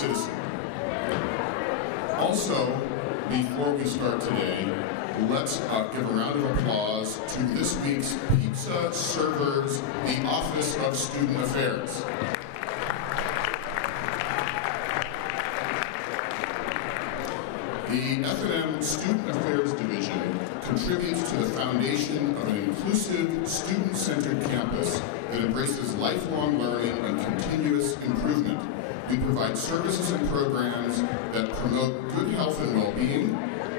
citizen. Also, before we start today, let's give a round of applause to this week's pizza servers, the Office of Student Affairs. The F&M Student Affairs Division contributes to the foundation of an inclusive, student-centered campus that embraces lifelong learning and continuous improvement. We provide services and programs that promote good health and well-being,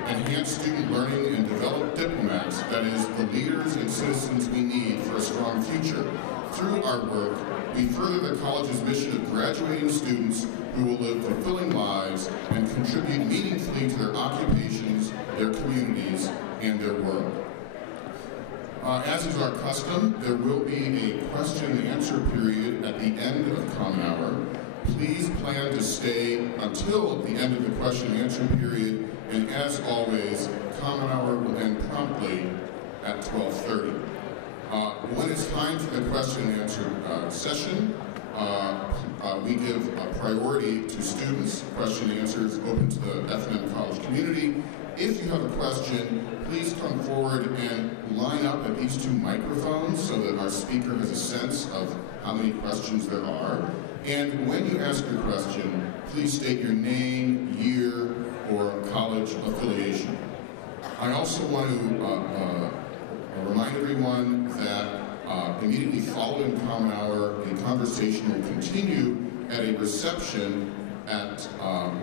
enhance student learning, and develop diplomats, that is, the leaders and citizens we need for a strong future. Through our work, we further the college's mission of graduating students who will live fulfilling lives and contribute meaningfully to their occupations, their communities, and their world. As is our custom, there will be a question and answer period at the end of Common Hour. Please plan to stay until the end of the question and answer period, and as always, Common Hour will end promptly at 12:30. When it's time for the question and answer session, we give priority to students. Question and answers open to the F&M College community. If you have a question, please come forward and line up at these two microphones so that our speaker has a sense of how many questions there are. And when you ask your question, please state your name, year, or college affiliation. I also want to remind everyone that immediately following Common Hour, the conversation will continue at a reception at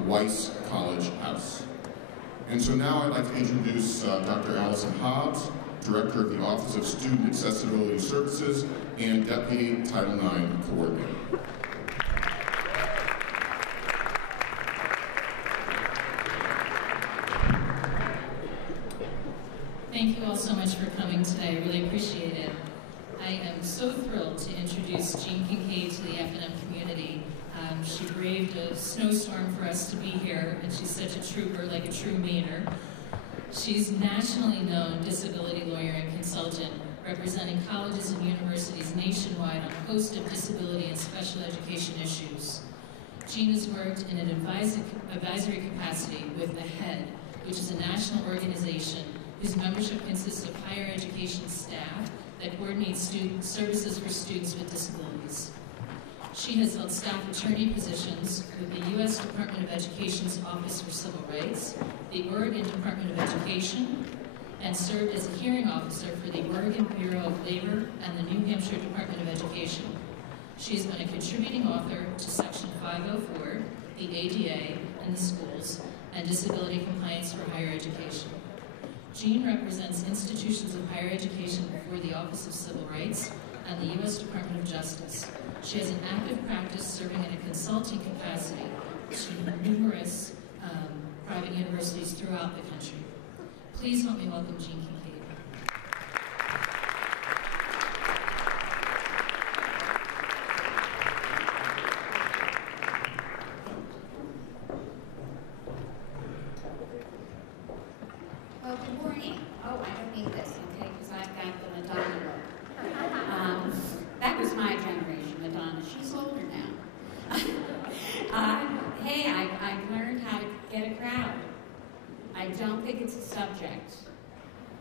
Weiss College House. And so now I'd like to introduce Dr. Allison Hobbs, Director of the Office of Student Accessibility Services and Deputy Title IX Coordinator. Thank you all so much for coming today. I really appreciate it. I am so thrilled to introduce Jean Kincaid to the F&M community. She braved a snowstorm for us to be here, and she's such a trooper, like a true Mainer. She's nationally known disability lawyer and consultant, representing colleges and universities nationwide on a host of disability and special education issues. Jean has worked in an advisory capacity with the HEAD, which is a national organization whose membership consists of higher education staff that coordinates student services for students with disabilities. She has held staff attorney positions with the U.S. Department of Education's Office for Civil Rights, the Oregon Department of Education, and served as a hearing officer for the Oregon Bureau of Labor and the New Hampshire Department of Education. She has been a contributing author to Section 504, the ADA and the schools, and disability compliance for higher education. Jean represents institutions of higher education before the Office of Civil Rights and the U.S. Department of Justice. She has an active practice serving in a consulting capacity to numerous private universities throughout the country. Please help me welcome Jean Kincaid.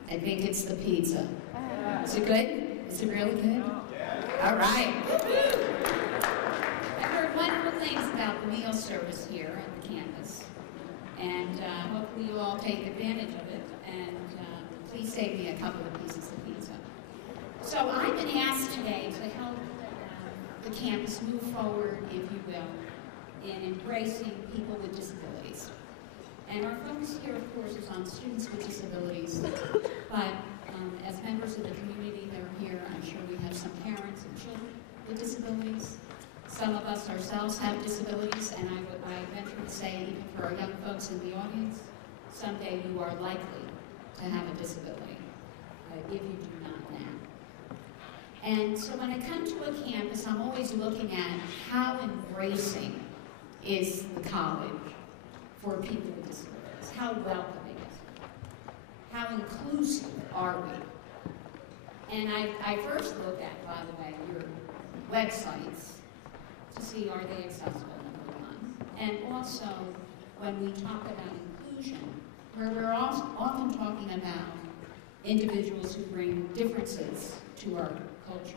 I think it's the pizza. Is it good? Is it really good? All right. I've heard wonderful things about the meal service here at the campus, and hopefully you all take advantage of it, and please save me a couple of pieces of pizza. So I've been asked today to help the campus move forward, if you will, in embracing people with disabilities. And our focus here, of course, is on students with disabilities, but as members of the community that are here, I'm sure we have some parents and children with disabilities. Some of us ourselves have disabilities, and I venture to say, even for our young folks in the audience, someday you are likely to have a disability, if you do not now. And so when I come to a campus, I'm always looking at how embracing is the college for people with disabilities. How welcoming is it? How inclusive are we? And I first look at, by the way, your websites to see, are they accessible, number one? and also when we talk about inclusion, where we're often talking about individuals who bring differences to our culture,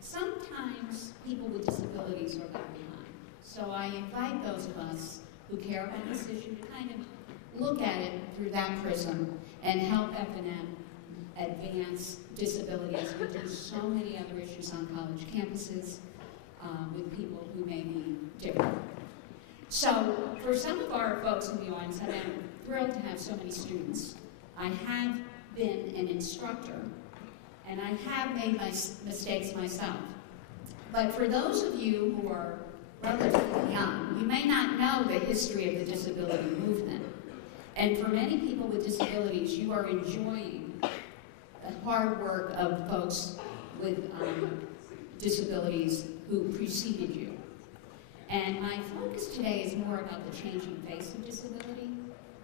sometimes people with disabilities are left behind. So I invite those of us who care about this issue to kind of look at it through that prism and help F&M advance disabilities. We do so many other issues on college campuses with people who may be different. So for some of our folks in the audience, and I'm thrilled to have so many students, I have been an instructor, and I have made my mistakes myself. But for those of you who are relatively young, you may not know the history of the disability movement. And for many people with disabilities, you are enjoying the hard work of folks with disabilities who preceded you. And my focus today is more about the changing face of disability,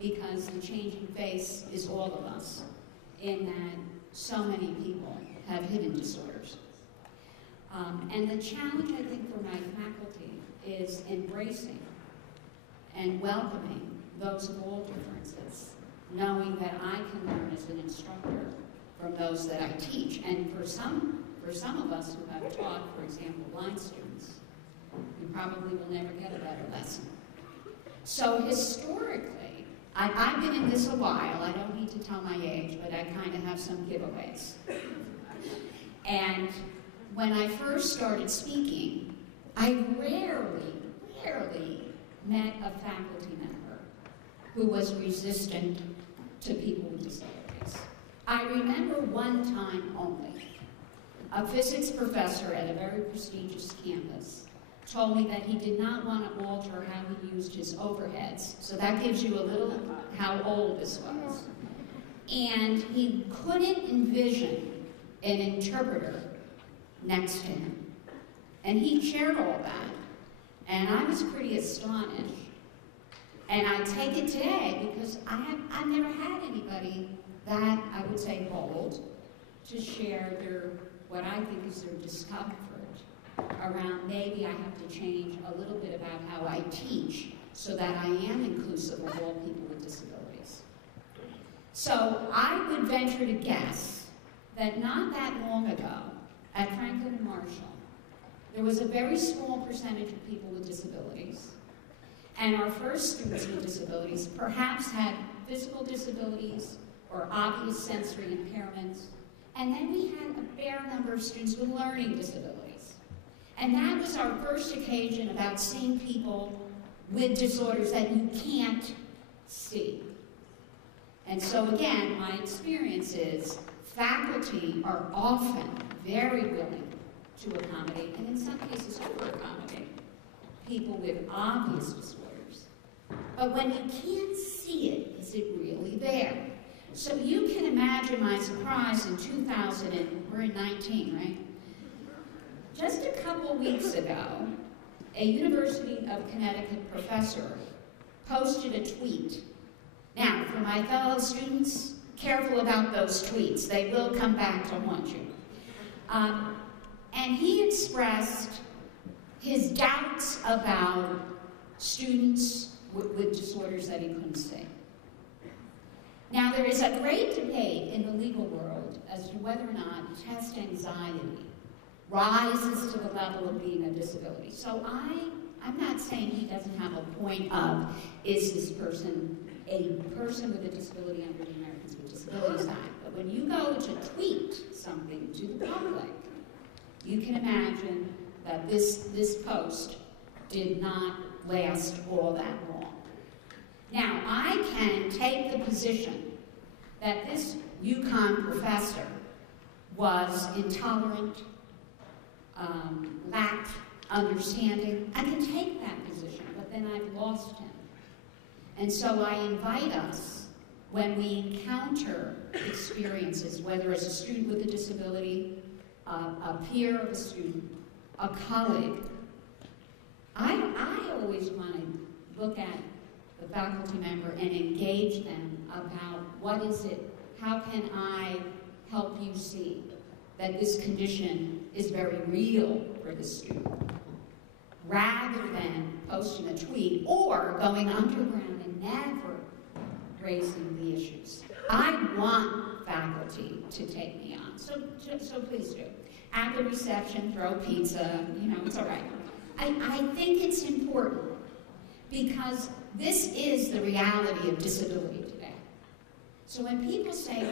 because the changing face is all of us, in that so many people have hidden disorders. And the challenge, I think, for my faculty is embracing and welcoming those of all differences, knowing that I can learn as an instructor from those that I teach. And for some of us who have taught, for example, blind students, you probably will never get a better lesson. So historically, I've been in this a while. I don't need to tell my age, but I kind of have some giveaways. And when I first started speaking, I rarely met a faculty member who was resistant to people with disabilities. I remember one time only, a physics professor at a very prestigious campus told me that he did not want to alter how he used his overheads. So that gives you a little how old this was. And he couldn't envision an interpreter next to him. And he shared all that. And I was pretty astonished. And I take it today because I've never had anybody that, I would say, bold to share what I think is their discomfort around maybe I have to change a little bit about how I teach so that I am inclusive of all people with disabilities. So I would venture to guess that not that long ago at Franklin and Marshall, there was a very small percentage of people with disabilities. And our first students with disabilities perhaps had physical disabilities or obvious sensory impairments. And then we had a fair number of students with learning disabilities. And that was our first occasion about seeing people with disorders that you can't see. And so again, my experience is faculty are often very willing to accommodate, and in some cases over-accommodate, people with obvious disorders. But when you can't see it, is it really there? So you can imagine my surprise in 2000, and we're in 19, right? Just a couple weeks ago, a University of Connecticut professor posted a tweet. Now, for my fellow students, careful about those tweets. They will come back to haunt you. And he expressed his doubts about students with disorders that he couldn't see. Now, there is a great debate in the legal world as to whether or not test anxiety rises to the level of being a disability. So I'm not saying he doesn't have a point of, is this person a person with a disability under the Americans with Disabilities Act? But when you go to tweet something to the public, you can imagine that this post did not last all that long. Now, I can take the position that this UConn professor was intolerant, lacked understanding. I can take that position, but then I've lost him. And so I invite us, when we encounter experiences, whether as a student with a disability, a peer of a student, a colleague, I always want to look at the faculty member and engage them about what is it, how can I help you see that this condition is very real for the student. rather than posting a tweet or going underground and never raising the issues. I want faculty to take me on, so please do. At the reception, throw pizza, it's all right. I think it's important because this is the reality of disability today. So when people say,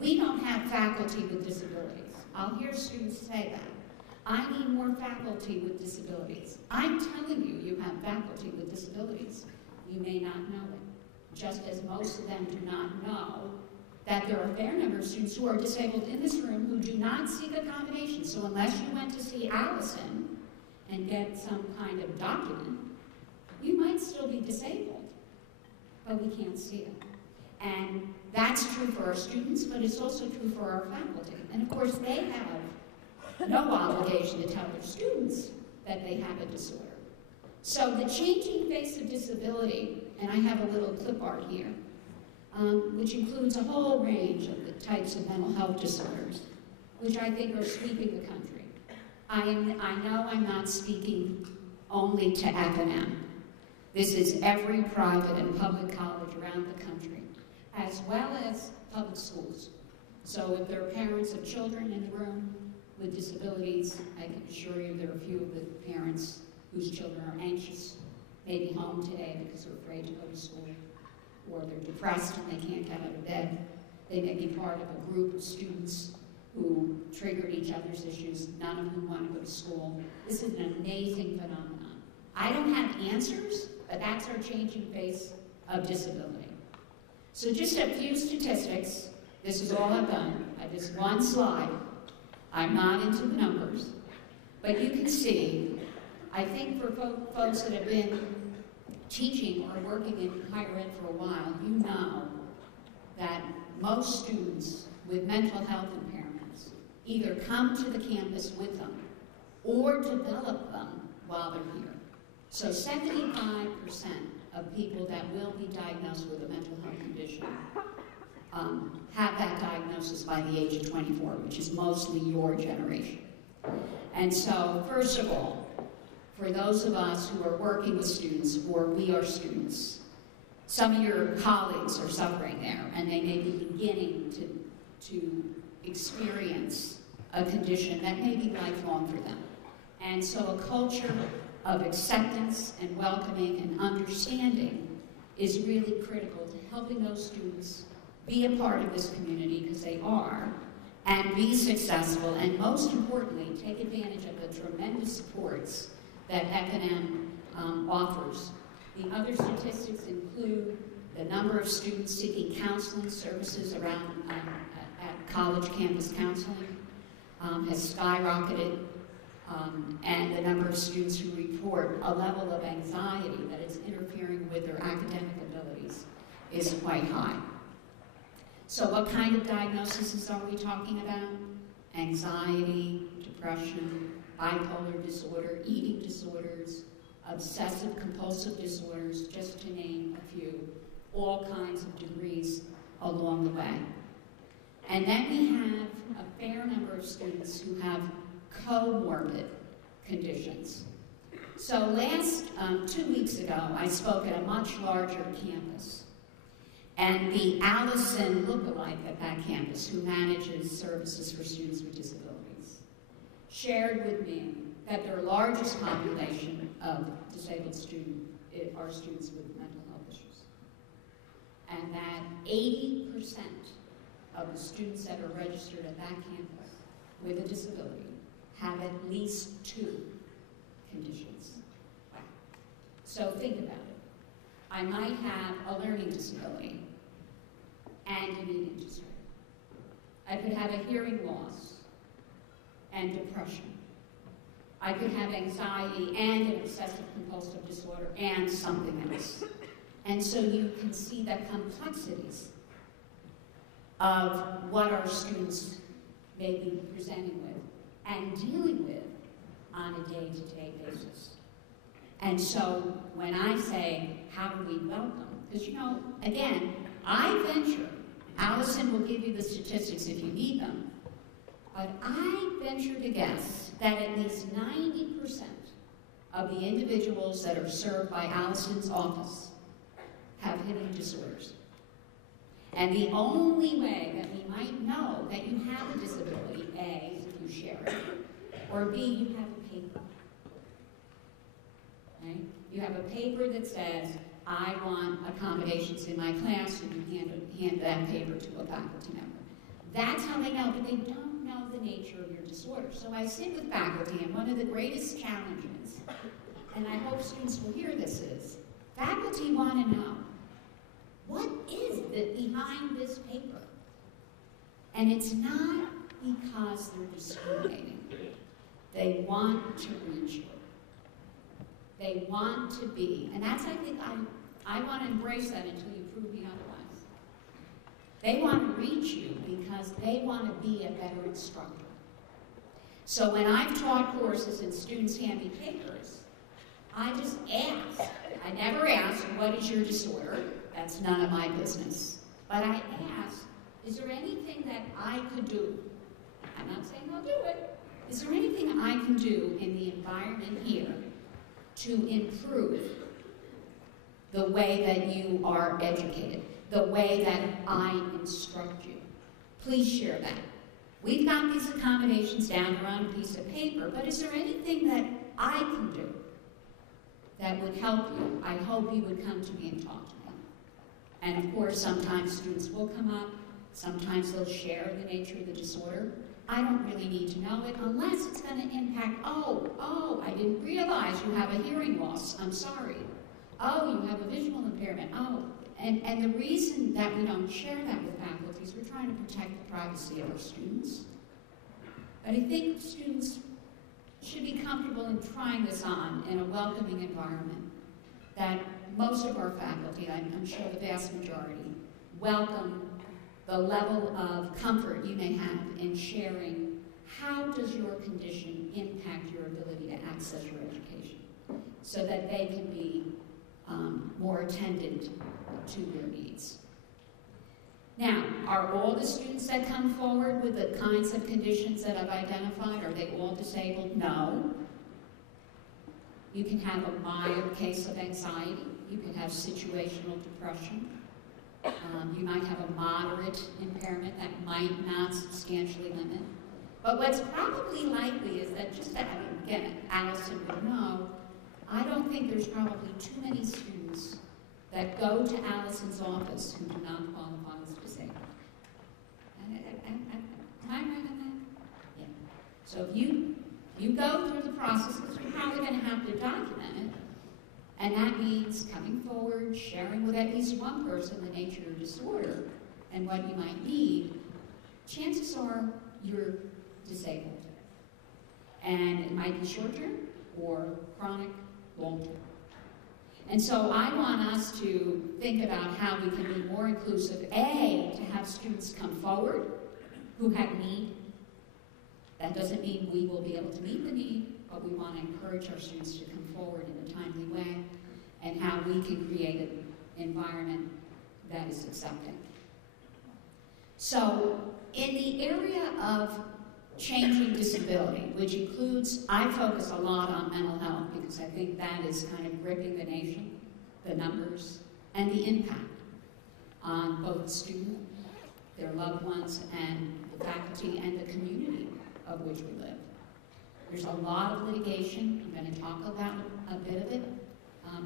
we don't have faculty with disabilities, I'll hear students say that. I need more faculty with disabilities. I'm telling you, you have faculty with disabilities. You may not know it, just as most of them do not know that there are a fair number of students who are disabled in this room who do not seek accommodation. So unless you went to see Allison and get some kind of document, you might still be disabled, but we can't see it. And that's true for our students, but it's also true for our faculty. And of course, they have no obligation to tell their students that they have a disorder. So the changing face of disability, and I have a little clip art here, which includes a whole range of the types of mental health disorders, which I think are sweeping the country. I know I'm not speaking only to F&M. This is every private and public college around the country, as well as public schools. So if there are parents of children in the room with disabilities, I can assure you there are a few of the parents whose children are anxious, maybe home today because they're afraid to go to school, or they're depressed and they can't get out of bed. They may be part of a group of students who triggered each other's issues, none of whom want to go to school. This is an amazing phenomenon. I don't have answers, but that's our changing face of disability. So just a few statistics. This is all I've done. This one slide. I'm not into the numbers, but you can see, I think for folks that have been teaching or working in higher ed for a while, you know that most students with mental health impairments either come to the campus with them or develop them while they're here. So 75% of people that will be diagnosed with a mental health condition have that diagnosis by the age of 24, which is mostly your generation. And so, first of all, for those of us who are working with students, or we are students, some of your colleagues are suffering there, and they may be beginning to experience a condition that may be lifelong for them. And so a culture of acceptance and welcoming and understanding is really critical to helping those students be a part of this community, because they are, and be successful, and most importantly, take advantage of the tremendous supports that F&M offers. The other statistics include the number of students seeking counseling services around at college campus counseling has skyrocketed, and the number of students who report a level of anxiety that is interfering with their academic abilities is quite high. So what kind of diagnoses are we talking about? Anxiety, depression, bipolar disorder, eating disorders, obsessive compulsive disorders, just to name a few, all kinds of degrees along the way. And then we have a fair number of students who have comorbid conditions. So last 2 weeks ago, I spoke at a much larger campus. And the Allison lookalike at that campus, who manages services for students with disabilities, shared with me that their largest population of disabled students are students with mental health issues. And that 80% of the students that are registered at that campus with a disability have at least 2 conditions. So think about it. I might have a learning disability and an eating disorder. I could have a hearing loss and depression. I could have anxiety and an obsessive compulsive disorder and something else. And so you can see the complexities of what our students may be presenting with and dealing with on a day-to-day basis. And so when I say, how do we welcome? Because, again, I venture, Allison will give you the statistics if you need them, but I venture to guess that at least 90% of the individuals that are served by Allison's office have hidden disorders. And the only way that we might know that you have a disability, A, is if you share it, or B, you have a paper. Right? You have a paper that says, I want accommodations in my class, and you hand that paper to a faculty member. That's how they know, but they don't know the nature of your disorder. So I sit with faculty, and one of the greatest challenges, and I hope students will hear this, is faculty want to know, what is it behind this paper? And it's not because they're discriminating. They want to reach you. They want to be, and that's, I think, I want to embrace that until you prove me otherwise. They want to reach you because they want to be a better instructor. So when I've taught courses and students hand me papers, I just ask. I never ask, what is your disorder? That's none of my business. But I ask, is there anything that I could do? I'm not saying I'll do it. Is there anything I can do in the environment here to improve the way that you are educated, the way that I instruct you? Please share that. We've got these accommodations down here on a piece of paper, but is there anything that I can do that would help you? I hope you would come to me and talk to me. And of course, sometimes students will come up, sometimes they'll share the nature of the disorder. I don't really need to know it unless it's going to impact, oh, I didn't realize you have a hearing loss, I'm sorry. Oh, you have a visual impairment, oh. And the reason that we don't share that with faculty is we're trying to protect the privacy of our students. But I think students should be comfortable in trying this on in a welcoming environment that most of our faculty, I'm sure the vast majority, welcome the level of comfort you may have in sharing how does your condition impact your ability to access your education so that they can be more attendant to their needs. Now, are all the students that come forward with the kinds of conditions that I've identified, are they all disabled? No. You can have a mild case of anxiety. You can have situational depression. You might have a moderate impairment that might not substantially limit. But what's probably likely is that again, Allison would know, I don't think there's probably too many students that go to Allison's office who do not qualify as disabled. Am I right on that? Yeah. So if you go through the processes, you're probably going to have to document it. And that means coming forward, sharing with at least one person the nature of your disorder and what you might need. Chances are you're disabled. And it might be short-term or chronic, long-term. And so I want us to think about how we can be more inclusive. A, to have students come forward who have need. That doesn't mean we will be able to meet the need, but we want to encourage our students to come forward in a timely way, and how we can create an environment that is accepting. So, in the area of changing disability, which includes, I focus a lot on mental health because I think that is kind of gripping the nation, the numbers, and the impact on both the student, their loved ones, and the faculty, and the community of which we live. There's a lot of litigation. I'm going to talk about a bit of it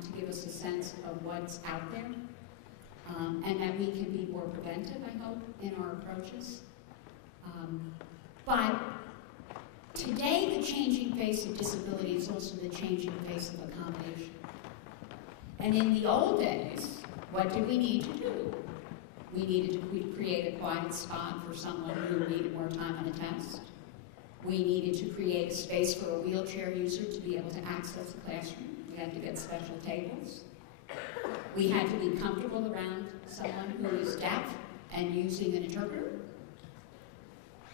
to give us a sense of what's out there, and that we can be more preventive, I hope, in our approaches. But today, the changing face of disability is also the changing face of accommodation. And in the old days, what did we need to do? We needed to create a quiet spot for someone who needed more time on a test. We needed to create a space for a wheelchair user to be able to access the classroom. We had to get special tables. We had to be comfortable around someone who is deaf and using an interpreter.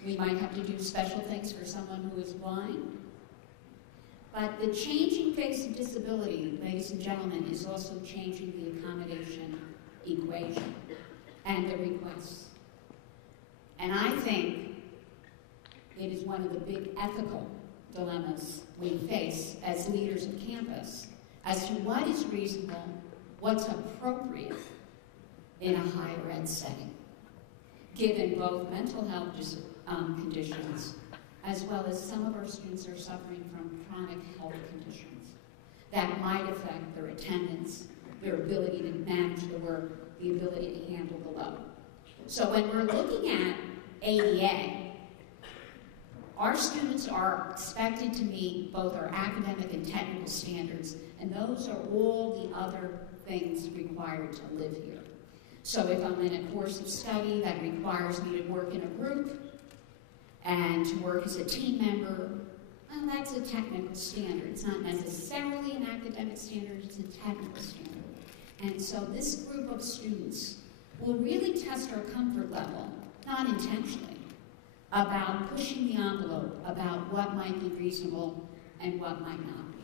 We might have to do special things for someone who is blind. But the changing face of disability, ladies and gentlemen, is also changing the accommodation equation and the requests. And I think it is one of the big ethical dilemmas we face as leaders of campus as to what is reasonable, what's appropriate in a higher ed setting, given both mental health conditions as well as some of our students are suffering from chronic health conditions that might affect their attendance, their ability to manage the work, the ability to handle the load. So when we're looking at ADA, our students are expected to meet both our academic and technical standards, and those are all the other things required to live here. So if I'm in a course of study that requires me to work in a group and to work as a team member, well, that's a technical standard. It's not necessarily an academic standard, it's a technical standard. And so this group of students will really test our comfort level, not intentionally, about pushing the envelope, about what might be reasonable and what might not be.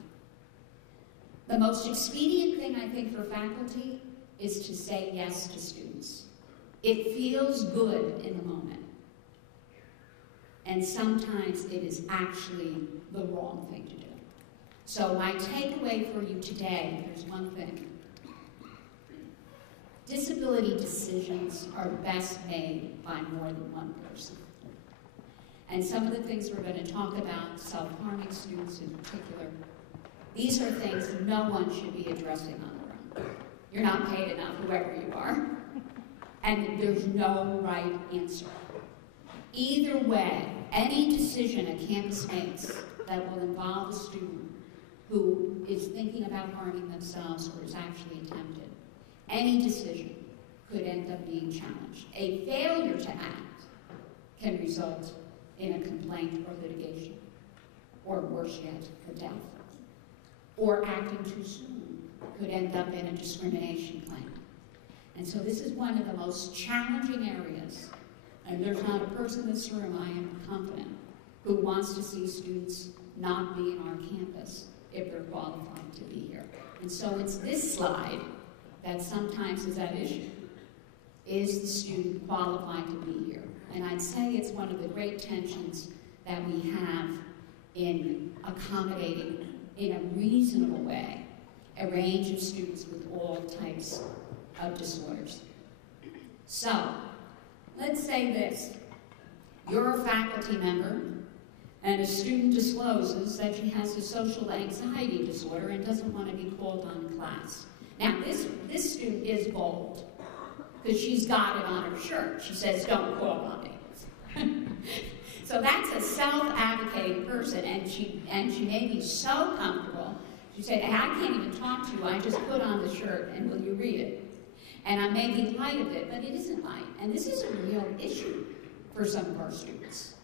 The most expedient thing, I think, for faculty is to say yes to students. It feels good in the moment. And sometimes it is actually the wrong thing to do. So my takeaway for you today, there's one thing. Disability decisions are best made by more than one person. And some of the things we're going to talk about, self-harming students in particular, these are things no one should be addressing on their own. You're not paid enough, whoever you are. And there's no right answer. Either way, any decision a campus makes that will involve a student who is thinking about harming themselves or is actually attempted, any decision could end up being challenged. A failure to act can result in a complaint or litigation, or worse yet, a death. Or acting too soon could end up in a discrimination claim. And so this is one of the most challenging areas. And there's not a person in this room, I am confident, who wants to see students not be in our campus if they're qualified to be here. And so it's this slide that sometimes is at issue. Is the student qualified to be here? And I'd say it's one of the great tensions that we have in accommodating in a reasonable way a range of students with all types of disorders. So, let's say this. You're a faculty member, and a student discloses that she has a social anxiety disorder and doesn't want to be called on in class. Now, this student is bold, because she's got it on her shirt. She says, "Don't call on me." So that's a self-advocating person, and she may be so comfortable. She said, "I can't even talk to you. I just put on the shirt, and will you read it?" And I'm making light of it, but it isn't light. And this is a real issue for some of our students,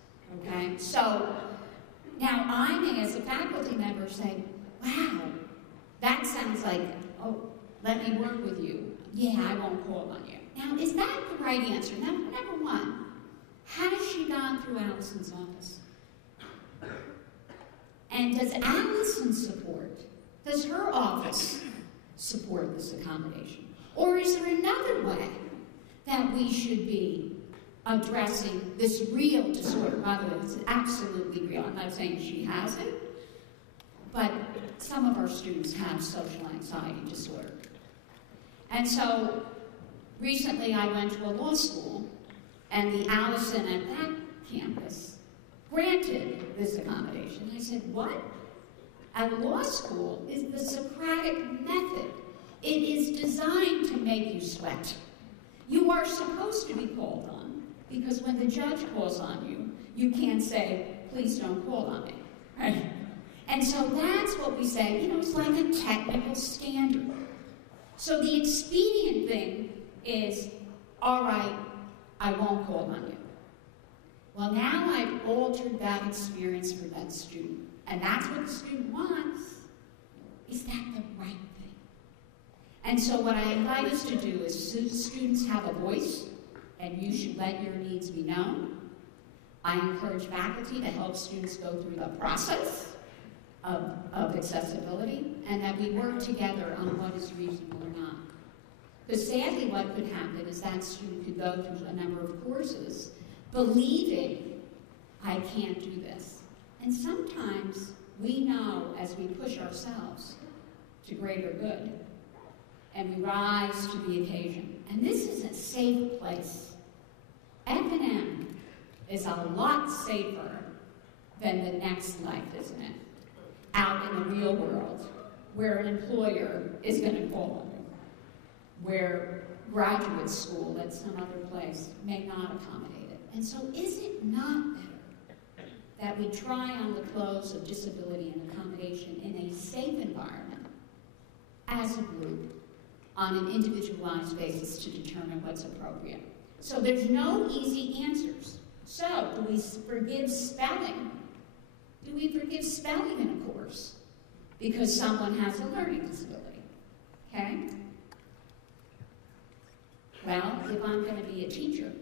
okay? So now I may, as a faculty member, say, "Wow, that sounds like, oh, let me work with you. Yeah, I won't call on you." Now, is that the right answer? Now, number one, has she gone through Allison's office? And does Allison support, does her office support this accommodation? Or is there another way that we should be addressing this real disorder? By the way, it's absolutely real. I'm not saying she has it, but some of our students have social anxiety disorder. And so recently I went to a law school, and the Allison at that campus granted this accommodation. I said, "What? A law school is the Socratic method. It is designed to make you sweat. You are supposed to be called on, because when the judge calls on you, you can't say, 'Please don't call on me,' right?" And so that's what we say, it's like a technical standard. So the expedient thing is, all right, I won't call on you. Well, now I've altered that experience for that student, and that's what the student wants. Is that the right thing? And so what I invite us to do is, students have a voice, and you should let your needs be known. I encourage faculty to help students go through the process of accessibility, and that we work together on what is reasonable or not. Because sadly what could happen is that student could go through a number of courses believing, "I can't do this. And sometimes we know as we push ourselves to greater good, and we rise to the occasion. And this is a safe place. F&M is a lot safer than the next life, isn't it? Out in the real world, where an employer is going to call on you, where graduate school at some other place may not accommodate it. And so is it not better that we try on the clothes of disability and accommodation in a safe environment as a group on an individualized basis to determine what's appropriate? So there's no easy answers. So do we forgive spelling? Do we forgive spelling in a course because someone has a learning disability? Okay? Well, if I'm going to be a teacher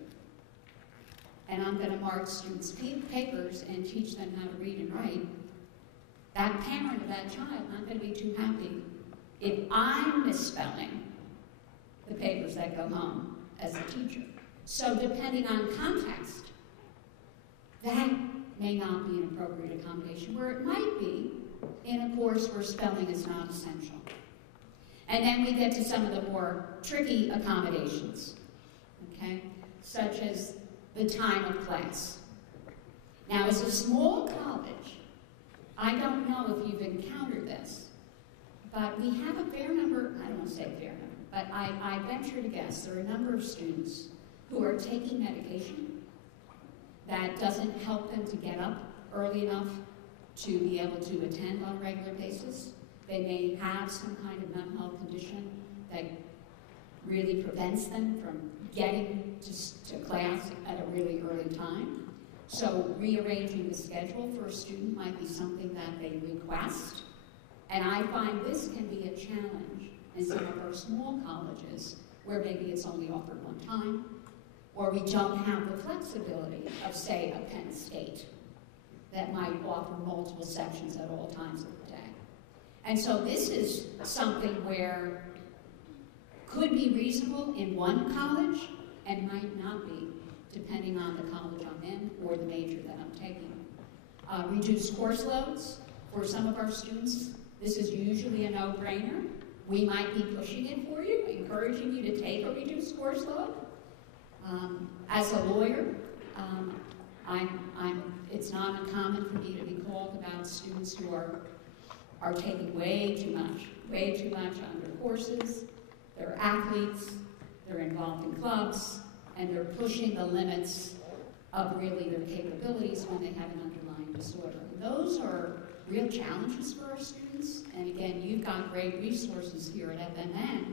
and I'm going to mark students' papers and teach them how to read and write, that parent of that child, I'm going to be too happy if I'm misspelling the papers that go home as a teacher. So depending on context, that may not be an appropriate accommodation, where it might be in a course where spelling is not essential. And then we get to some of the more tricky accommodations, okay, such as the time of class. Now, as a small college, I don't know if you've encountered this, but we have a fair number, I don't want to say a fair number, but I venture to guess there are a number of students who are taking medication that doesn't help them to get up early enough to be able to attend on a regular basis. They may have some kind of mental health condition that really prevents them from getting to class at a really early time. So rearranging the schedule for a student might be something that they request. And I find this can be a challenge in some of our small colleges where maybe it's only offered one time, or we don't have the flexibility of, say, a Penn State that might offer multiple sections at all times of the day. And so this is something where could be reasonable in one college and might not be, depending on the college I'm in or the major that I'm taking. Reduced course loads for some of our students. This is usually a no-brainer. We might be pushing it for you, encouraging you to take a reduced course load. As a lawyer, it's not uncommon for me to be called about students who are taking way too much under courses. They're athletes, they're involved in clubs, and they're pushing the limits of really their capabilities when they have an underlying disorder. And those are real challenges for our students. And again, you've got great resources here at FMN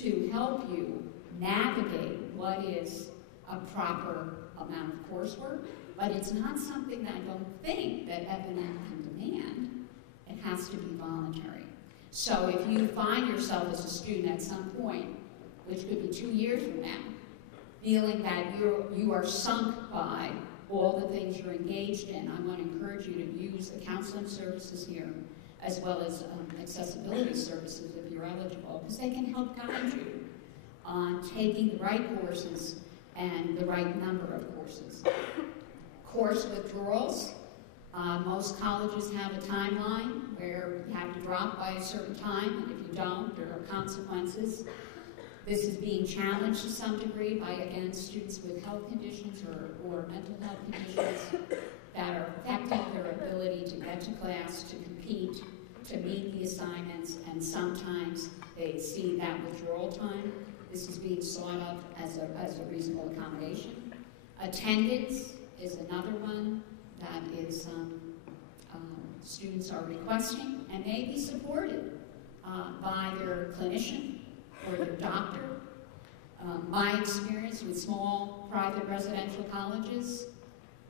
to help you navigate what is a proper amount of coursework, but it's not something that I don't think that FMN can demand. It has to be voluntary. So if you find yourself as a student at some point, which could be 2 years from now, feeling that you are sunk by all the things you're engaged in, I want to encourage you to use the counseling services here, as well as accessibility services if you're eligible, because they can help guide you on taking the right courses and the right number of courses. Course withdrawals. Most colleges have a timeline where you have to drop by a certain time, and if you don't, there are consequences. This is being challenged to some degree by, again, students with health conditions or mental health conditions that are affecting their ability to get to class, to compete, to meet the assignments, and sometimes they see that withdrawal time. This is being sought up as a reasonable accommodation. Attendance is another one that is students are requesting and may be supported by their clinician or their doctor. My experience with small private residential colleges,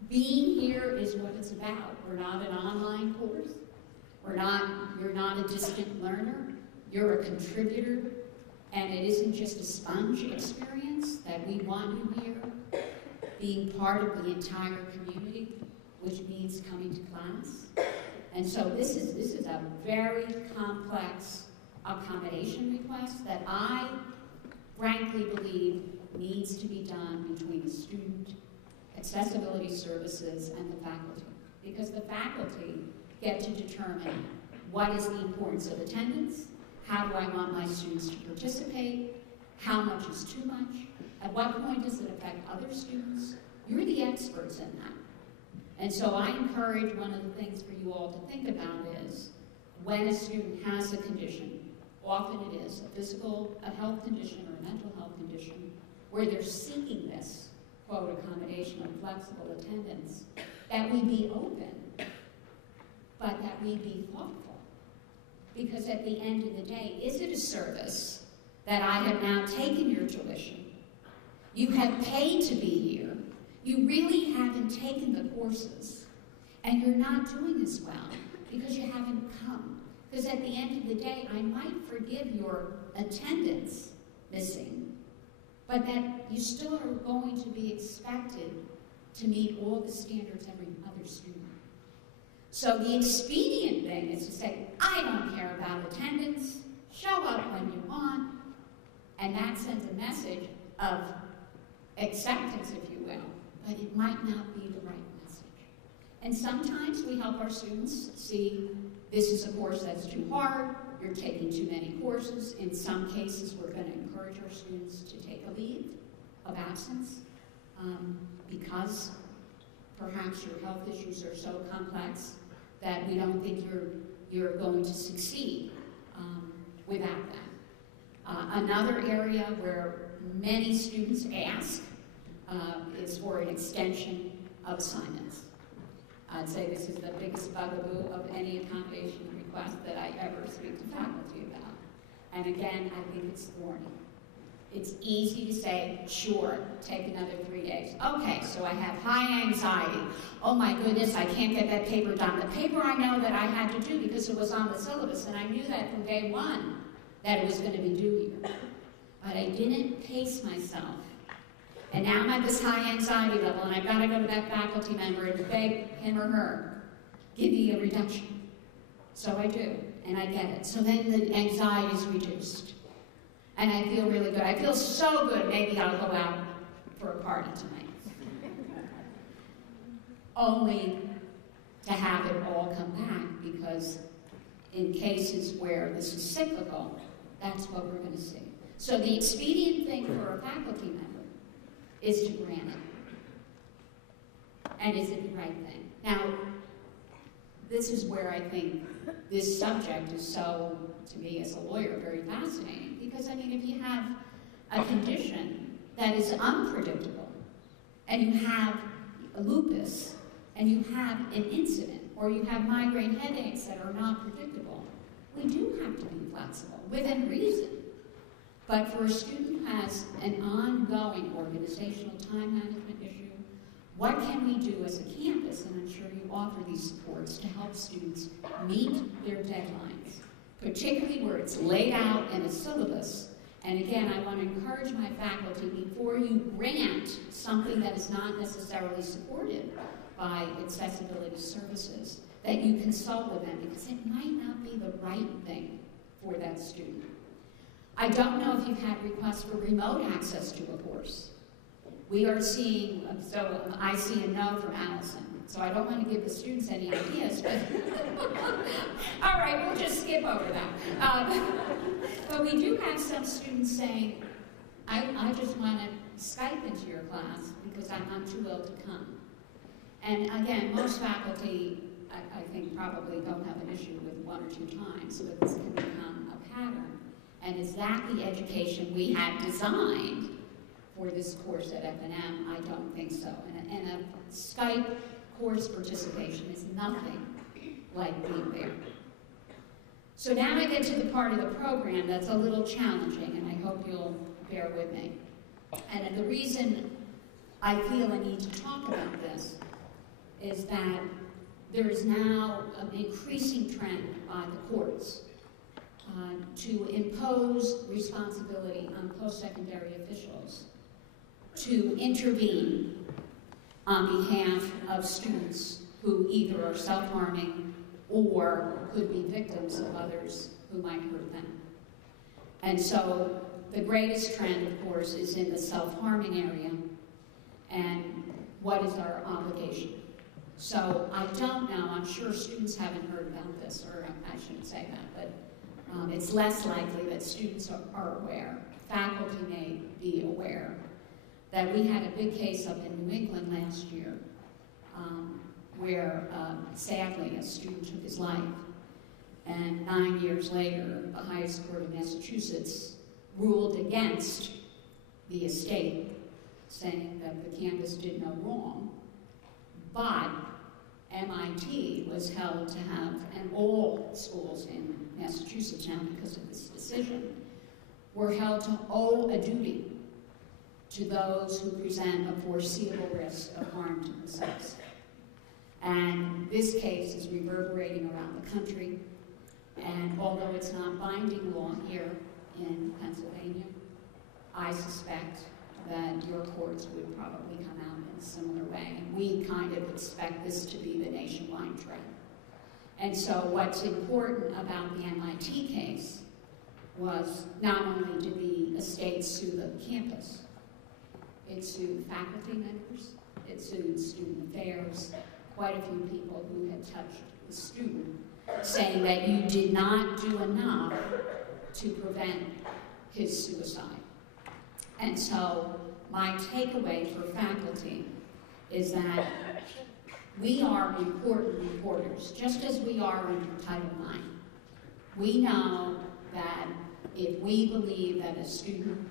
being here is what it's about. We're not an online course. You're not a distant learner. You're a contributor, and it isn't just a sponge experience that we want you here. Being part of the entire community, which means coming to class. And so this is a very complex accommodation request that I frankly believe needs to be done between the student, accessibility services, and the faculty. because the faculty get to determine what is the importance of attendance, how do I want my students to participate, how much is too much, at what point does it affect other students. You're the experts in that. And so I encourage, one of the things for you all to think about is, when a student has a condition, often it is a health condition or a mental health condition, where they're seeking this, quote, accommodation of flexible attendance, that we be open, but that we be thoughtful. Because at the end of the day, is it a service that I have now taken your tuition? You have paid to be here. You really haven't taken the courses, and you're not doing as well because you haven't come. Because at the end of the day, I might forgive your attendance missing, but that you still are going to be expected to meet all the standards every other student. So the expedient thing is to say, I don't care about attendance, show up when you want, and that sends a message of acceptance, if you will, but it might not be the right message. And sometimes we help our students see this is a course that's too hard, you're taking too many courses. In some cases, we're going to encourage our students to take a leave of absence because perhaps your health issues are so complex that we don't think you're going to succeed without that. Another area where many students ask is for an extension of assignments. I'd say this is the biggest bugaboo of any accommodation request that I ever speak to faculty about. And again, I think it's thorny. It's easy to say, sure, take another 3 days. Okay, so I have high anxiety. Oh my goodness, I can't get that paper done. The paper I know that I had to do because it was on the syllabus, and I knew that from day one that it was going to be due here. But I didn't pace myself. And now I'm at this high anxiety level, and I've got to go to that faculty member and beg him or her, give me a reduction. So I do, and I get it. So then the anxiety is reduced. And I feel really good. I feel so good, maybe I'll go out for a party tonight. Only to have it all come back, because in cases where this is cyclical, that's what we're going to see. So the expedient thing for a faculty member is to grant it. And is it the right thing? Now, this is where I think this subject is so, to me as a lawyer, very fascinating. Because, I mean, if you have a condition that is unpredictable, and you have a lupus, and you have an incident, or you have migraine headaches that are not predictable, we do have to be flexible, within reason. But for a student who has an ongoing organizational time management issue, what can we do as a campus, and I'm sure you offer these supports, to help students meet their deadlines, particularly where it's laid out in a syllabus. And again, I want to encourage my faculty, before you grant something that is not necessarily supported by accessibility services, that you consult with them, because it might not be the right thing for that student. I don't know if you've had requests for remote access to a course. We are seeing, so I see a no from Allison, so I don't want to give the students any ideas, but all right, we'll just skip over that. But we do have some students saying, I just want to Skype into your class because I'm too ill to come. And again, most faculty, I think, probably don't have an issue with 1 or 2 times, but this can become a pattern. And is that the education we had designed for this course at F&M? I don't think so. And a Skype course participation is nothing like being there. So now I get to the part of the program that's a little challenging, and I hope you'll bear with me. And the reason I feel a need to talk about this is that there is now an increasing trend by the courts to impose responsibility on post-secondary officials to intervene on behalf of students who either are self-harming or could be victims of others who might hurt them. And so the greatest trend, of course, is in the self-harming area. And what is our obligation? So I don't know, I'm sure students haven't heard about this, or I shouldn't say that, but it's less likely that students are aware. Faculty may be aware that we had a big case up in New England last year where sadly a student took his life, and 9 years later the highest court of Massachusetts ruled against the estate, saying that the campus did no wrong, but MIT was held to have, and all schools in Massachusetts now because of this decision, were held to owe a duty to those who present a foreseeable risk of harm to themselves. And this case is reverberating around the country, and although it's not binding law here in Pennsylvania, I suspect that your courts would probably come out in a similar way, and we kind of expect this to be the nationwide trend. And so what's important about the MIT case was not only did the estate sue the campus, it sued faculty members, it sued student affairs, quite a few people who had touched the student, saying that you did not do enough to prevent his suicide. And so my takeaway for faculty is that we are important reporters, just as we are under Title IX. We know that if we believe that a student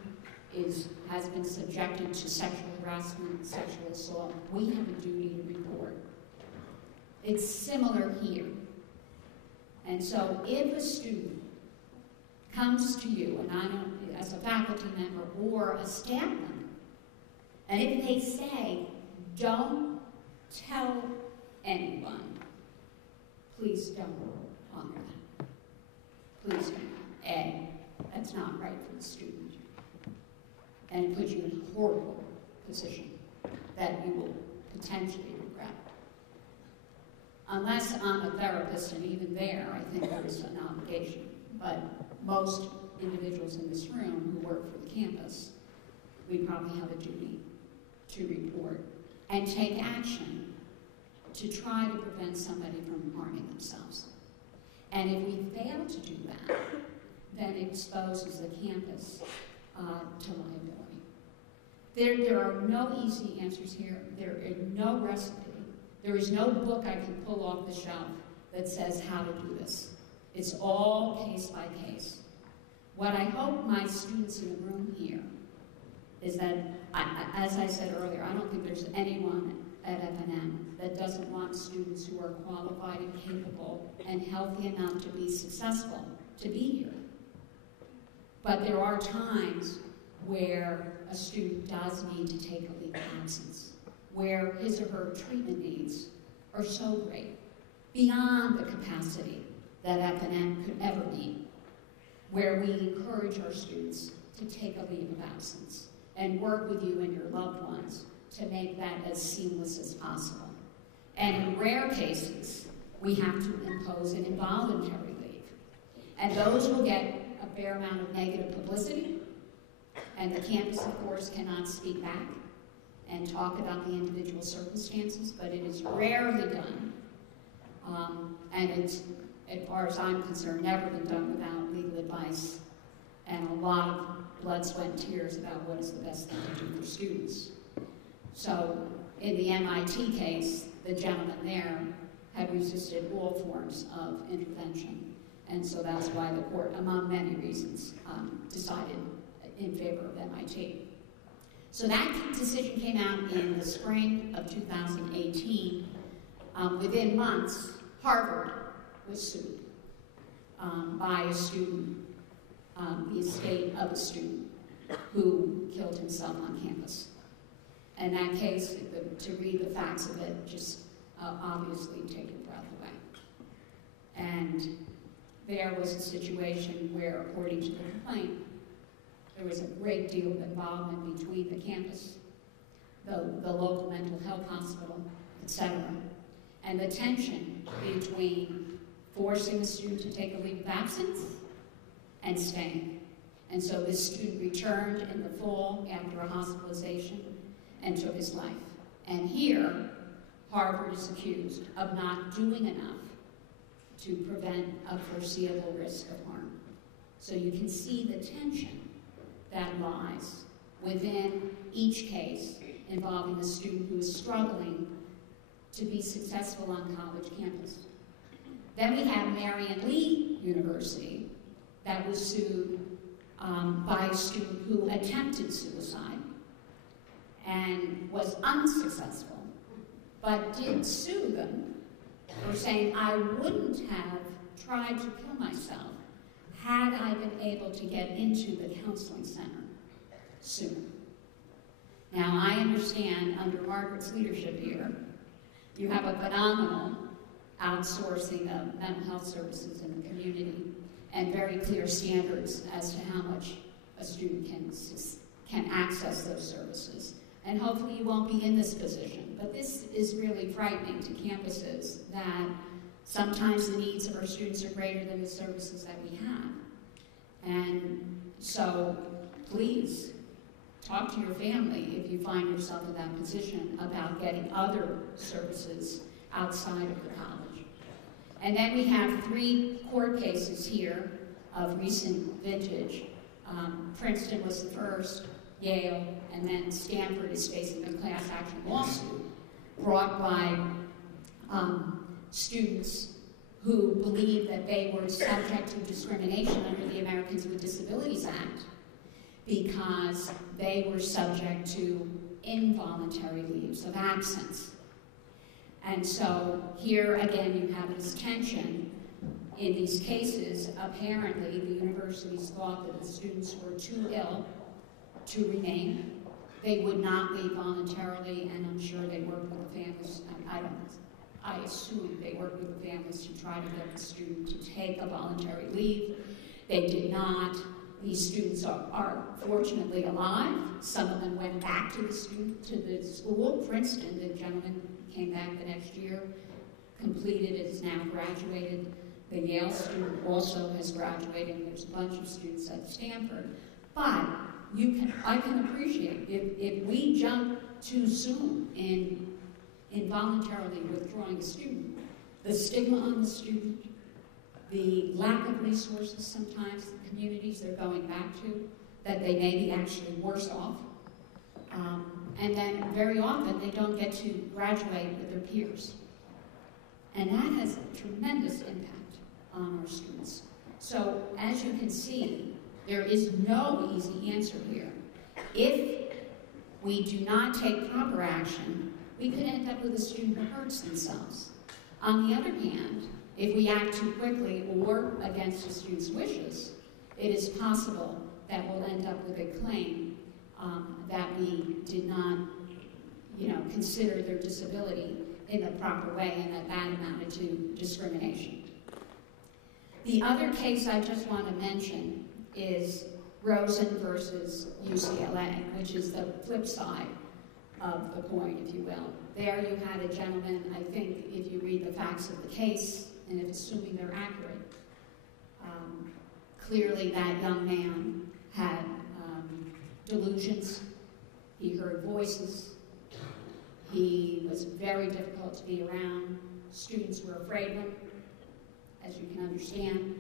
has been subjected to sexual harassment, sexual assault, we have a duty to report. It's similar here. And so if a student comes to you, and I don't, as a faculty member or a staff member, and if they say, don't tell anyone, please don't honor that. Please don't. A, that's not right for the student. And it puts you in a horrible position that you will potentially regret. Unless I'm a therapist, and even there, I think there is an obligation. But most individuals in this room who work for the campus, we probably have a duty to report and take action to try to prevent somebody from harming themselves. And if we fail to do that, then it exposes the campus to liability. There are no easy answers here. There is no recipe. There is no book I can pull off the shelf that says how to do this. It's all case by case. What I hope my students in the room hear is that, as I said earlier, I don't think there's anyone at FNM that doesn't want students who are qualified and capable and healthy enough to be successful to be here. But there are times where a student does need to take a leave of absence, where his or her treatment needs are so great, beyond the capacity that FNM could ever need, where we encourage our students to take a leave of absence and work with you and your loved ones to make that as seamless as possible. And in rare cases, we have to impose an involuntary leave. And those will get a fair amount of negative publicity, and the campus, of course, cannot speak back and talk about the individual circumstances, but it is rarely done. And it's, as far as I'm concerned, never been done without legal advice and a lot of blood, sweat, and tears about what is the best thing to do for students. So in the MIT case, the gentleman there had resisted all forms of intervention. And so that's why the court, among many reasons, decided in favor of MIT. So that decision came out in the spring of 2018. Within months, Harvard was sued by a student, the estate of a student who killed himself on campus. And that case, to read the facts of it, just obviously take your breath away. And there was a situation where, according to the complaint, there was a great deal of involvement between the campus, the local mental health hospital, etc., and the tension between forcing a student to take a leave of absence and staying. And so this student returned in the fall after a hospitalization and took his life. And here, Harvard is accused of not doing enough to prevent a foreseeable risk of harm. So you can see the tension that lies within each case involving a student who is struggling to be successful on college campus. Then we have Marian Lee University that was sued by a student who attempted suicide and was unsuccessful, but did sue them for saying, I wouldn't have tried to kill myself had I been able to get into the counseling center sooner. Now, I understand under Margaret's leadership here, you have a phenomenal outsourcing of mental health services in the community and very clear standards as to how much a student can access those services. And hopefully you won't be in this position. But this is really frightening to campuses that sometimes the needs of our students are greater than the services that we have. And so please talk to your family if you find yourself in that position about getting other services outside of your college. And then we have 3 court cases here of recent vintage. Princeton was the first, Yale, and then Stanford is facing a class action lawsuit brought by students who believe that they were subject to discrimination under the Americans with Disabilities Act because they were subject to involuntary leaves of absence. And so here again you have this tension. In these cases, apparently the universities thought that the students were too ill to remain. They would not leave voluntarily, and I'm sure they worked with the families. I assume they worked with the families to try to get the student to take a voluntary leave. They did not. These students are fortunately alive. Some of them went back to the school. Princeton, the gentleman came back the next year, completed, is now graduated. The Yale student also has graduated, and there's a bunch of students at Stanford. But I can appreciate if we jump too soon in involuntarily withdrawing a student, the stigma on the student, the lack of resources sometimes the communities they're going back to, that they may be actually worse off. And then very often they don't get to graduate with their peers. And that has a tremendous impact on our students. So as you can see, there is no easy answer here. If we do not take proper action, we could end up with a student who hurts themselves. On the other hand, if we act too quickly or against a student's wishes, it is possible that we'll end up with a claim that we did not, consider their disability in the proper way, and that amounted to discrimination. The other case I just want to mention is Rosa versus UCLA, which is the flip side of the coin, if you will. There you had a gentleman, I think if you read the facts of the case, and if assuming they're accurate, clearly that young man had delusions. He heard voices. He was very difficult to be around. Students were afraid of him, as you can understand.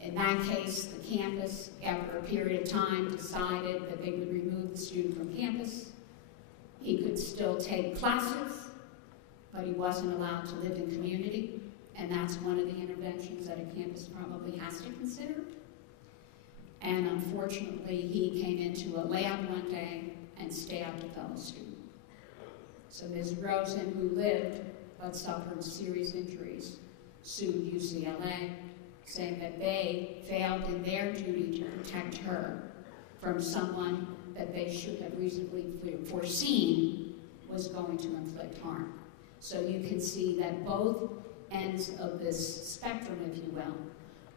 In that case, the campus, after a period of time, decided that they would remove the student from campus. He could still take classes, but he wasn't allowed to live in community, and that's one of the interventions that a campus probably has to consider. And unfortunately, he came into a lab one day and stabbed a fellow student. So Ms. Rosen, who lived but suffered serious injuries, sued UCLA, saying that they failed in their duty to protect her from someone that they should have reasonably foreseen was going to inflict harm. So you can see that both ends of this spectrum, if you will,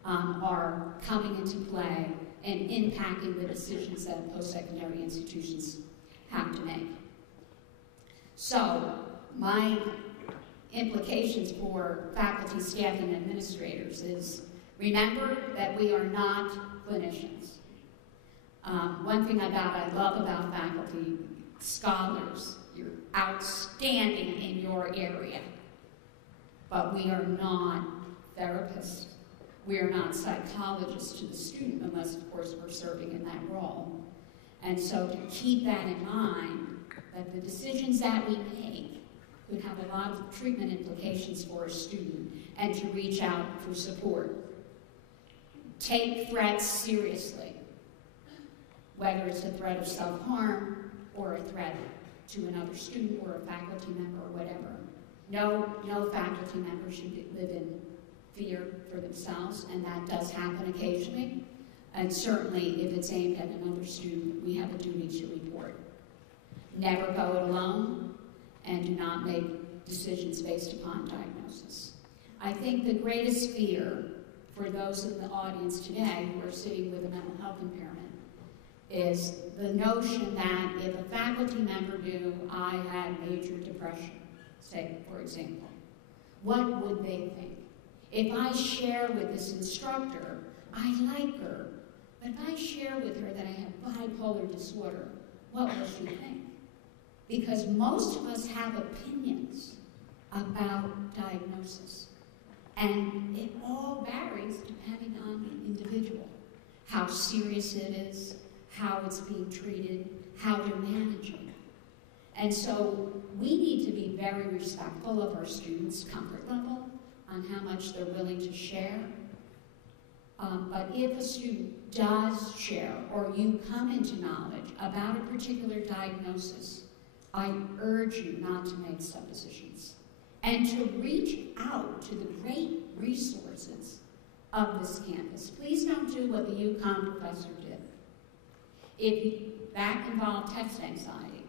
are coming into play and impacting the decisions that post-secondary institutions have to make. So my implications for faculty, staff, and administrators is remember that we are not clinicians. One thing I love about faculty, scholars. You're outstanding in your area. But we are not therapists. We are not psychologists to the student, unless, of course, we're serving in that role. And so to keep that in mind, that the decisions that we make could have a lot of treatment implications for a student, and to reach out for support. Take threats seriously, whether it's a threat of self-harm or a threat to another student or a faculty member or whatever. No faculty member should live in fear for themselves, and that does happen occasionally. And certainly, if it's aimed at another student, we have a duty to report. Never go it alone, and do not make decisions based upon diagnosis. I think the greatest fear for those in the audience today who are sitting with a mental health impairment is the notion that if a faculty member knew I had major depression, say, for example, what would they think? If I share with this instructor, I like her, but if I share with her that I have bipolar disorder, what will she think? Because most of us have opinions about diagnosis, and it all varies depending on the individual, how serious it is, how it's being treated, how they're managing. And so we need to be very respectful of our students' comfort level on how much they're willing to share. But if a student does share, or you come into knowledge about a particular diagnosis, I urge you not to make suppositions and to reach out to the great resources of this campus. Please don't do what the UConn professor did. That involved text anxiety.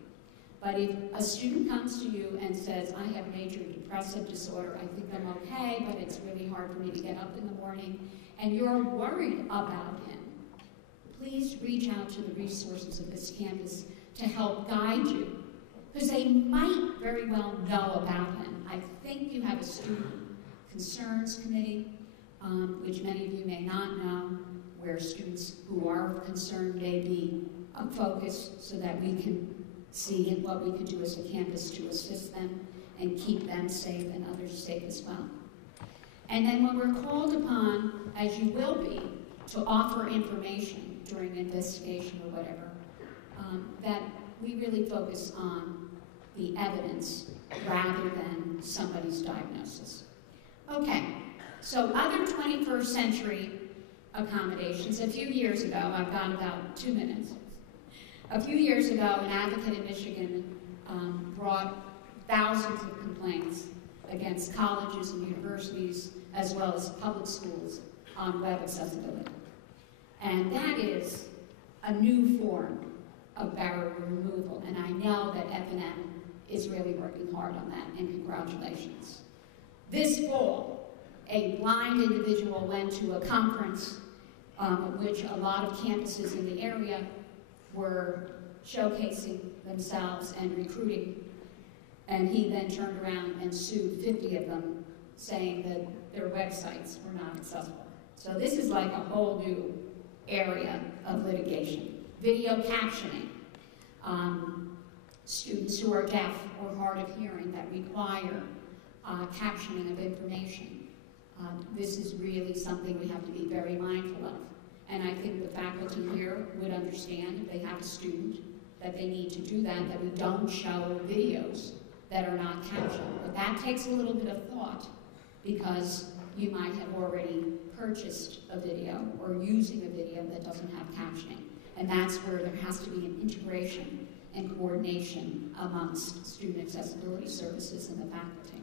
But if a student comes to you and says, I have major depressive disorder, I think I'm okay, but it's really hard for me to get up in the morning, and you're worried about him, please reach out to the resources of this campus to help guide you, because they might very well know about him. I think you have a student concerns committee, which many of you may not know, where students who are concerned may be focused so that we can see what we could do as a campus to assist them and keep them safe and others safe as well. And then when we're called upon, as you will be, to offer information during an investigation or whatever, that we really focus on the evidence rather than somebody's diagnosis. Okay, so other 21st century accommodations. A few years ago, I've got about 2 minutes. A few years ago, an advocate in Michigan brought thousands of complaints against colleges and universities, as well as public schools, on web accessibility. And that is a new form of barrier removal, and I know that F&M is really working hard on that, and congratulations. This fall, a blind individual went to a conference in which a lot of campuses in the area were showcasing themselves and recruiting, and he then turned around and sued 50 of them, saying that their websites were not accessible. So this is like a whole new area of litigation. Video captioning. Students who are deaf or hard of hearing that require captioning of information. This is really something we have to be very mindful of. And I think the faculty here would understand if they have a student that they need to do that, that we don't show videos that are not captioned. But that takes a little bit of thought, because you might have already purchased a video or using a video that doesn't have captioning. And that's where there has to be an integration and coordination amongst student accessibility services and the faculty.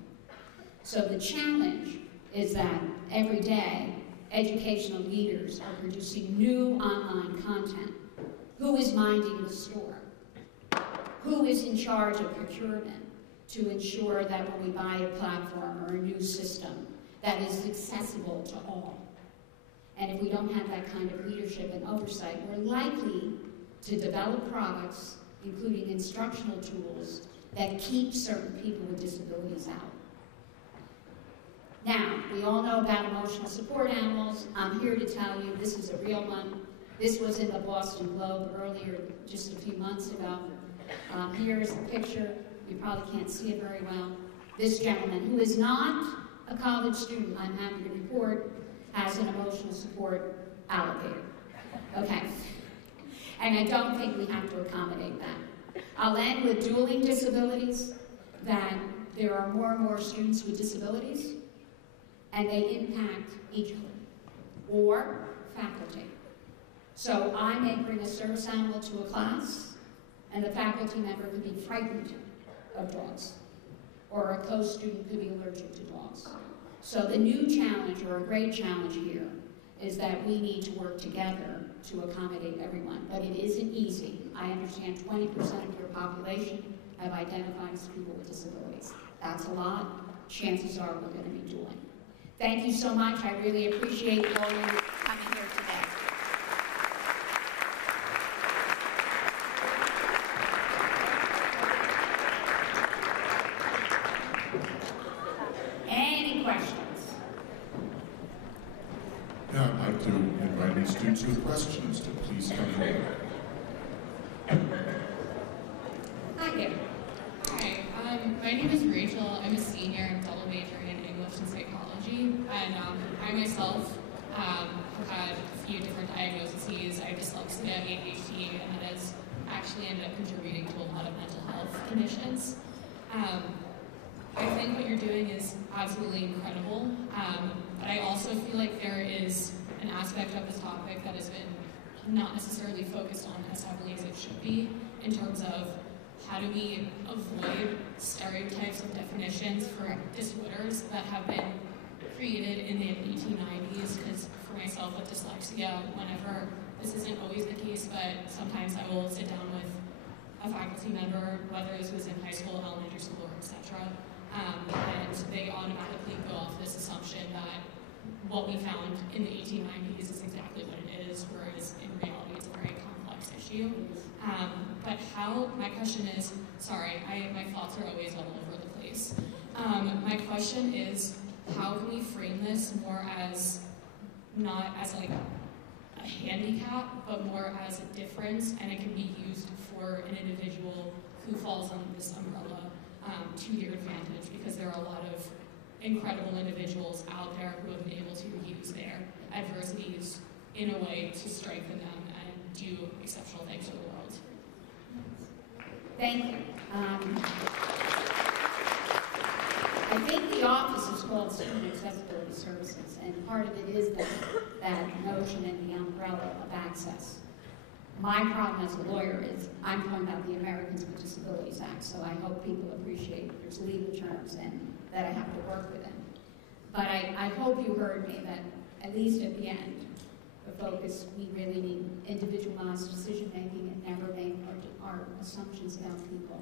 So the challenge is that every day, educational leaders are producing new online content. Who is minding the store? Who is in charge of procurement to ensure that when we buy a platform or a new system, that is accessible to all? And if we don't have that kind of leadership and oversight, we're likely to develop products, including instructional tools, that keep certain people with disabilities out. Now, we all know about emotional support animals. I'm here to tell you this is a real one. This was in the Boston Globe earlier, just a few months ago. Here is the picture. You probably can't see it very well. This gentleman, who is not a college student, I'm happy to report, has an emotional support allocator. Okay. And I don't think we have to accommodate that. I'll end with dueling disabilities, that there are more and more students with disabilities, and they impact each other, or faculty. So I may bring a service animal to a class, and the faculty member could be frightened of dogs, or a co-student could be allergic to dogs. So the new challenge, or a great challenge here, is that we need to work together to accommodate everyone. But it isn't easy. I understand 20% of your population have identified as people with disabilities. That's a lot. Chances are we're going to be doing. Thank you so much. I really appreciate all of you coming here today. Any questions? Now I'd like to invite any students with questions to please come forward. Hi there. Hi, my name is Rachel. I'm a senior. I'm double majoring in English and psychology. And I myself have had a few different diagnoses. I have dyslexia, ADHD, and it has actually ended up contributing to a lot of mental health conditions. I think what you're doing is absolutely incredible, but I also feel like there is an aspect of the topic that has been not necessarily focused on as heavily as it should be, in terms of how do we avoid stereotypes and definitions for disorders that have been created in the 1890s, because for myself with dyslexia, whenever, this isn't always the case, but sometimes I will sit down with a faculty member, whether this was in high school, elementary school, etc., and they automatically go off this assumption that what we found in the 1890s is exactly what it is, whereas in reality it's a very complex issue. But how, my question is, sorry, my thoughts are always all over the place. My question is, how can we frame this more as, not as like a handicap, but more as a difference, and it can be used for an individual who falls under this umbrella to their advantage, because there are a lot of incredible individuals out there who have been able to use their adversities in a way to strengthen them and do exceptional things for the world. Thank you. I think the office is called Student Accessibility Services, and part of it is that notion and the umbrella of access. My problem as a lawyer is I'm talking about the Americans with Disabilities Act, so I hope people appreciate there's legal terms and that I have to work with them. But I hope you heard me that, at least at the end, the focus, we really need individualized decision-making and never make our assumptions about people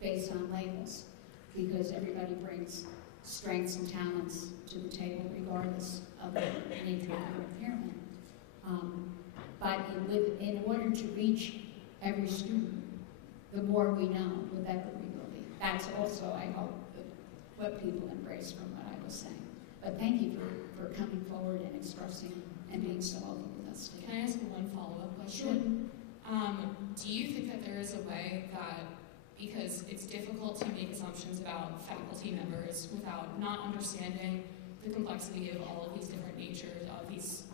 based on labels, because everybody brings strengths and talents to the table regardless of the nature of their impairment. But in order to reach every student, the more we know, the better we will be. That's also, I hope, what people embrace from what I was saying. But thank you for coming forward and expressing and being so open with us today. Can I ask one follow-up question? Sure. Do you think that there is a way that, because it's difficult to make assumptions about faculty members without not understanding the complexity of all of these different natures, of these,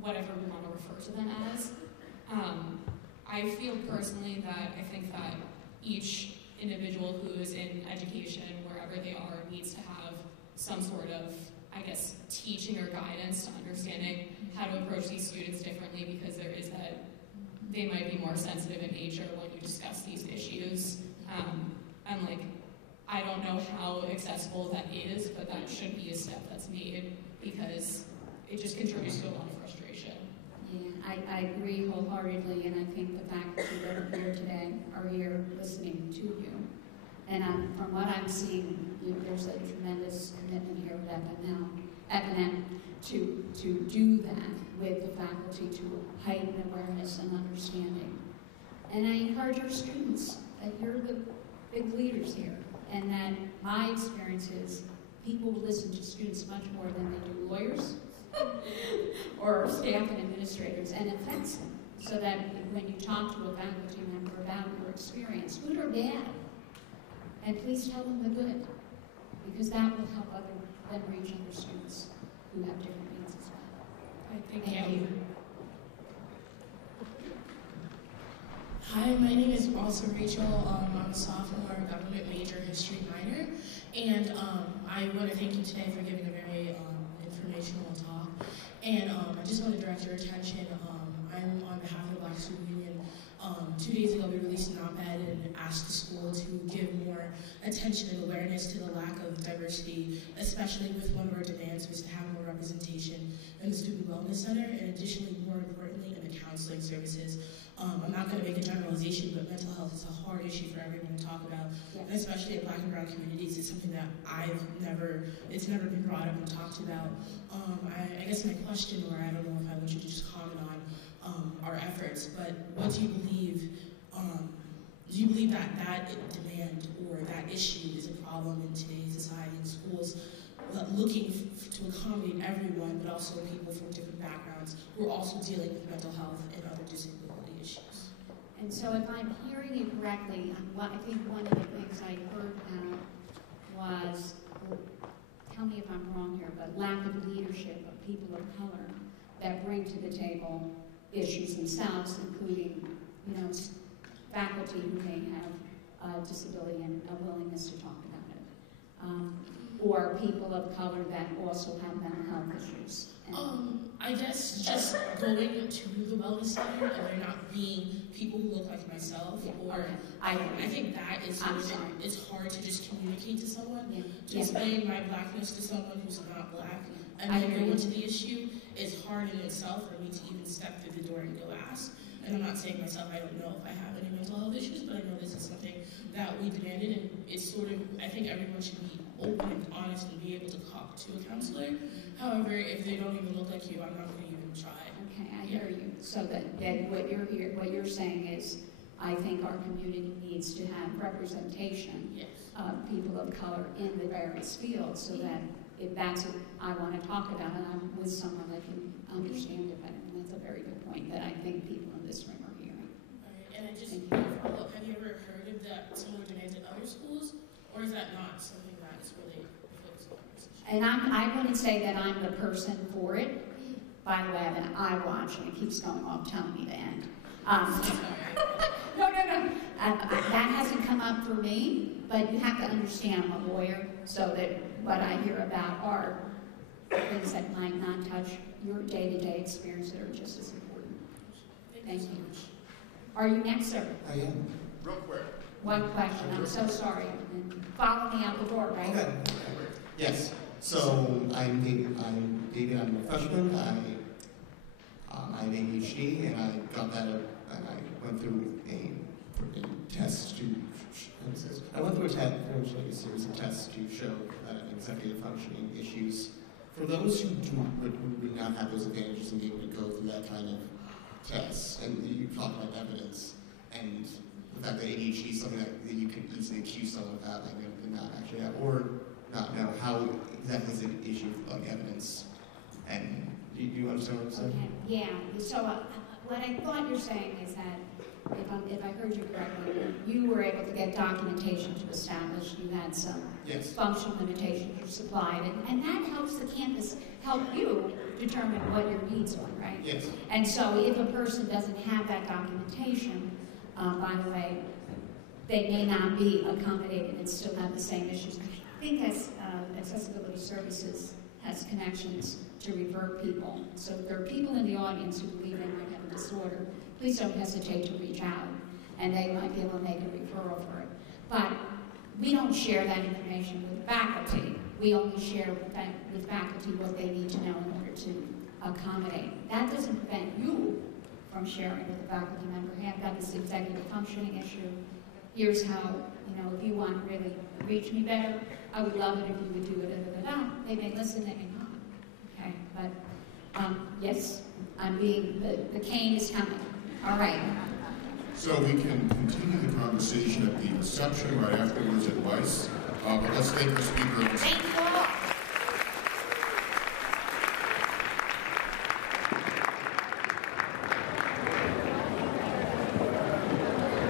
whatever we want to refer to them as, I feel personally that I think that each individual who is in education, wherever they are, needs to have some sort of, I guess, teaching or guidance to understanding how to approach these students differently, because there is that they might be more sensitive in nature when you discuss these issues. And like, I don't know how accessible that is, but that should be a step that's made, because it just contributes to a lot of frustration. Yeah, I agree wholeheartedly, and I think the faculty that are here today are here listening to you. And from what I'm seeing, there's a tremendous commitment here at FNM to do that with the faculty, to heighten awareness and understanding. And I encourage our students that you're the big leaders here, and that my experience is people will listen to students much more than they do lawyers or staff and administrators, and it affects them. So that when you talk to a faculty member about your experience, good or bad. And please tell them the good, because that will help them reach other students who have different needs as well. Thank you. Hi, my name is also Rachel. I'm a sophomore, government major, history minor, and I want to thank you today for giving a very informational talk. And I just want to direct your attention. I'm on behalf of the Black Student Union. 2 days ago, we released an op-ed and asked the school to give more attention and awareness to the lack of diversity, especially with one of our demands was to have more representation in the Student Wellness Center, and additionally, more importantly, in the counseling services. I'm not going to make a generalization, but mental health is a hard issue for everyone to talk about, and especially in Black and brown communities. It's something that it's never been brought up and talked about. I guess my question, or I don't know if I want you to just comment on our efforts, but what do you believe? Do you believe that that demand or that issue is a problem in today's society and schools, looking to accommodate everyone, but also people from different backgrounds who are also dealing with mental health and other disability issues? And so if I'm hearing you correctly, I think one of the things I heard was, tell me if I'm wrong here, but lack of leadership of people of color that bring to the table issues themselves, including, faculty who may have a disability and a willingness to talk about it. Or people of color that also have mental health issues. I guess just going to the wellness center and there not being people who look like myself, I think that is it's hard to just communicate to someone. To explain my blackness to someone who's not black and then go into the issue is hard in itself for me to even step through the door and go ask. And I'm not saying myself, I don't know if I have any mental health issues, but I know this is something that we demanded, and it's sort of, I think everyone should be open and honest and be able to talk to a counselor. However, if they don't even look like you, I'm not going to even try. Okay, I hear you. So that what you're saying is, I think our community needs to have representation of people of color in the various fields, so that if that's what I want to talk about, and I'm with someone that can understand it better. And that's a very good point that I think people in this room are hearing. Right. And I just follow up, have you ever heard of that similar demands in other schools, or is that not something that is really close to conversation? And I wouldn't say that I'm the person for it. By the way, I have an iWatch, and it keeps going off telling me to end. No. That hasn't come up for me, but you have to understand I'm a lawyer, so that what I hear about are things that might not touch your day-to-day experience that are just as important. Thank you. Are you next, sir? I am. Real quick. One question. I'm so sorry. And follow me out the door, right? Okay. Yes. So I'm David. I'm a freshman. I have ADHD, and I got that. And I went through a test to. I went through a series of tests to show that I have executive functioning issues. For those who would not have those advantages and be able to go through that kind of tests, and you talk about evidence, and the fact that ADHD is something that you can easily accuse someone of having and not actually have, or not know how exactly is an issue of evidence. And do you understand what I'm saying? Okay. Yeah. So what I thought you're saying is that, if I heard you correctly, you were able to get documentation to establish you had some functional limitations you supplied, and that helps the campus help you determine what your needs are, right? Yes. And so if a person doesn't have that documentation, by the way, they may not be accommodated and still have the same issues. I think as Accessibility Services has connections to refer people. So if there are people in the audience who believe they might have a disorder, please don't hesitate to reach out, and they might be able to make a referral for it. But we don't share that information with faculty. We only share with faculty what they need to know in order to accommodate. That doesn't prevent you from sharing with the faculty member, hey, I've got this executive functioning issue. Here's how, if you want to really reach me better, I would love it if you would do it. They may listen, they may not. Okay, but yes, the cane is coming. All right. So we can continue the conversation at the reception right afterwards at Weiss. But let's thank the speaker. Thank you all.